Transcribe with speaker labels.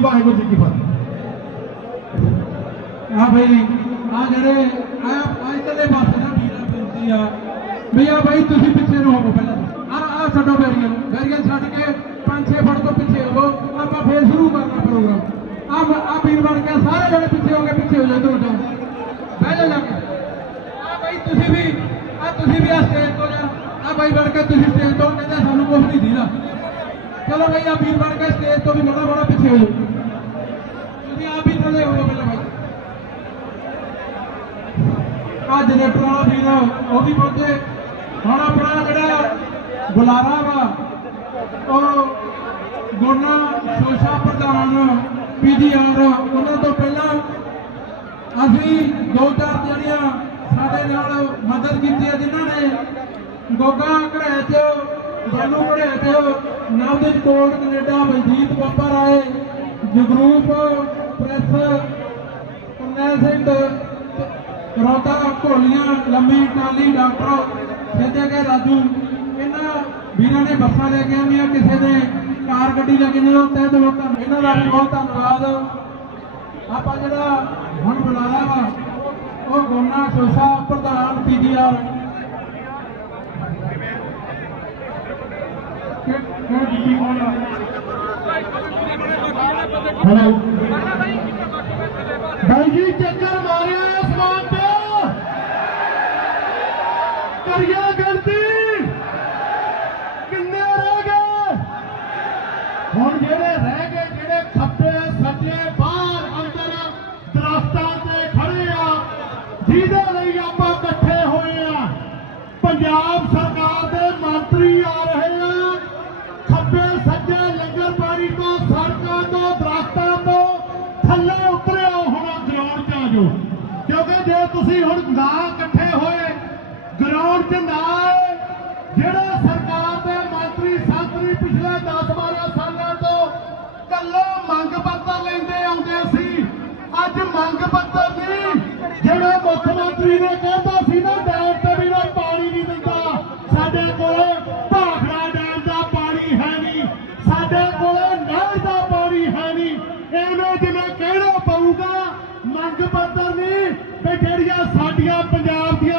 Speaker 1: ਜੀ ਵਾਹਿਗੁਰੂ ਜੀ ਕੀ ਫਤਿਹ
Speaker 2: ਆ ਬਈ ਆ ਜਿਹੜੇ ਆ ਆ ਇਧਰਲੇ ਪਾਸੇ ਨਾ ਵੀਰਾ ਬੇਨਤੀ ਆ ਵੀ ਆ ਬਾਈ ਤੁਸੀਂ ਪਿੱਛੇ ਨੂੰ ਹੋਵੋ ਪਹਿਲਾਂ ਆ ਆ ਛੱਡੋ ਬੈਰੀਆਂ ਨੂੰ ਬੈਰੀਆਂ ਛੱਡ ਕੇ 5-6 ਫੁੱਟ ਤੋਂ ਪਿੱਛੇ ਹੋਵੋ ਆਪਾਂ ਫੇਰ ਸ਼ੁਰੂ ਕਰਨਾ ਪ੍ਰੋਗਰਾਮ ਆ ਆ ਵੀਰ ਬਣ ਕੇ ਸਾਰੇ ਜਿਹੜੇ ਪਿੱਛੇ ਹੋ ਗਏ ਪਿੱਛੇ ਹੋ ਜਾਓ ਤੋਂ ਬਹਿ ਜਾ ਜਾ ਕੇ ਆ ਬਾਈ ਤੁਸੀਂ ਵੀ ਆ ਤੁਸੀਂ ਵੀ ਆ ਸਟੇਜ ਤੋਂ ਜਾ ਆ ਬਾਈ ਬਣ ਕੇ ਤੁਸੀਂ ਸਟੇਜ ਤੋਂ ਕਹਿੰਦੇ ਸਾਨੂੰ ਕੁਝ ਨਹੀਂ ਦੀਦਾ ਚਲੋ ਬਾਈ ਆ ਵੀਰ ਬਣ ਕੇ ਸਟੇਜ ਤੋਂ ਵੀ ਬੜਾ ਬੜਾ ਪਿੱਛੇ ਹੋ ਜਾਓ ਤੁਸੀਂ ਆਪ ਹੋ ਪਹਿਲਾਂ ਬਾਈ। ਆ ਜਨਰੇਟਰ ਵਾਲਾ ਵੀਰ ਉਹ ਪਹੁੰਚੇ। ਹੁਣ ਆਪਣਾ ਜਿਹੜਾ ਬੁਲਾਰਾ ਵਾ, ਉਹ ਗੋਨਾ ਸੋਸ਼ਾ ਪ੍ਰਧਾਨ ਪੀਡੀਆਰ ਉਹਨਾਂ ਤੋਂ ਪਹਿਲਾਂ ਅਸੀਂ ਦੋ ਚਾਰ ਜਿਹੜੀਆਂ ਸਾਡੇ ਨਾਲ ਮਦਦ ਕੀਤੀ ਹੈ, ਜਿਨ੍ਹਾਂ ਨੇ ਗੋਗਾ ਘੜੇ ਚ ਬਾਲੂ ਘੜੇ ਚ ਨਵਦਿਤ ਕੋਟ ਕੈਨੇਡਾ ਮਨਜੀਤ ਪਾਪਾ ਰਾਏ, ਜਗਰੂਪ ਪ੍ਰੈਸ ਕਰਨੈਲ ਸਿੰਘ ਰੋਤਾ ਘੋਲੀਆਂ, ਲੰਮੀ ਟਾਲੀ ਡਾਕਟਰ ਸਿੱਧੇ ਕੇ ਰਾਜੂ। ਇਹਨਾਂ ਵੀਰਾਂ ਨੇ ਬੱਸਾਂ ਲੈ ਕੇ ਆਉਂਦੀਆਂ ਕਿਸੇ ਨੇ ਕਾਰ ਗੱਡੀ ਲੈ ਕੇ ਆਉਂਦੇ ਤਹਿ ਦਿਲੋਂ ਇਹਨਾਂ ਦਾ ਵੀ ਬਹੁਤ ਧੰਨਵਾਦ। ਆਪਾਂ ਜਿਹੜਾ ਹੁਣ ਬੁਲਾਇਆ ਵਾ, ਉਹ ਗੋਨਾ ਸੋਸਾ ਪ੍ਰਧਾਨ ਪੀਡੀਆਰ
Speaker 1: ਹੈਲੋ ਕਰੀਏ ਗਲਤੀ। ਕਿੰਨੇ ਰਹਿ ਗਏ? ਹੁਣ ਜਿਹੜੇ ਰਹਿ ਗਏ, ਜਿਹੜੇ ਖੱਬੇ ਸੱਜੇ ਬਾਹਰ ਅੰਦਰ ਦਰਖਤਾਂ ਤੇ ਖੜੇ ਆ, ਜਿਹਦੇ ਲਈ ਆਪਾਂ ਇਕੱਠੇ ਹੋਏ ਆ। ਪੰਜਾਬ ਸਰਕਾਰ ਦੇ ਮੰਤਰੀ ਆ ਰਹੇ ਆ। ਖੱਬੇ ਸੱਜੇ ਲੰਗਰ ਪਾਣੀ ਤੋਂ, ਸੜਕਾਂ ਤੋਂ, ਦਰਖਤਾਂ ਤੋਂ ਥੱਲੇ ਉਤਰਿਆ ਹੁਣ, ਗਰਾਊਂਡ 'ਚ ਆ ਜਾਓ। ਕਿਉਂਕਿ ਜੇ ਤੁਸੀਂ ਹੁਣ ਨਾ ਗਰਾਊਂਡ 'ਚ ਨਾ ਆਏ। ਜਿਹੜੇ ਸਰਕਾਰ ਦੇ ਮੰਤਰੀ ਸੰਤਰੀ ਪਿਛਲੇ 10-12 ਸਾਲਾਂ ਤੋਂ ਕੱਲੋ ਮੰਗ ਪੱਤਰ ਲੈਂਦੇ ਆਉਂਦੇ ਸੀ, ਅੱਜ ਮੰਗ ਪੱਤਰ ਨਹੀਂ। ਜਿਹੜਾ ਮੁੱਖ ਮੰਤਰੀ ਨੇ ਕਹਿੰਦਾ ਸੀ ਨਾ, ਡੈਮ ਤੇ ਵੀ ਨਾ ਪਾਣੀ ਨਹੀਂ ਦਿੰਦਾ। ਸਾਡੇ ਕੋਲ ਭਾਖੜਾ ਡੈਮ ਦਾ ਪਾਣੀ ਹੈ ਨਹੀਂ। ਸਾਡੇ ਕੋਲ ਨਹਿਰ ਦਾ ਪਾਣੀ ਹੈ ਨਹੀਂ। ਇਹਨੇ ਜਿਵੇਂ ਕਹਿਣਾ ਪਊਗਾ, ਮੰਗ ਪੱਤਰ ਨਹੀਂ। ਵੀ ਜਿਹੜੀਆਂ ਸਾਡੀਆਂ ਪੰਜਾਬ ਦੀਆਂ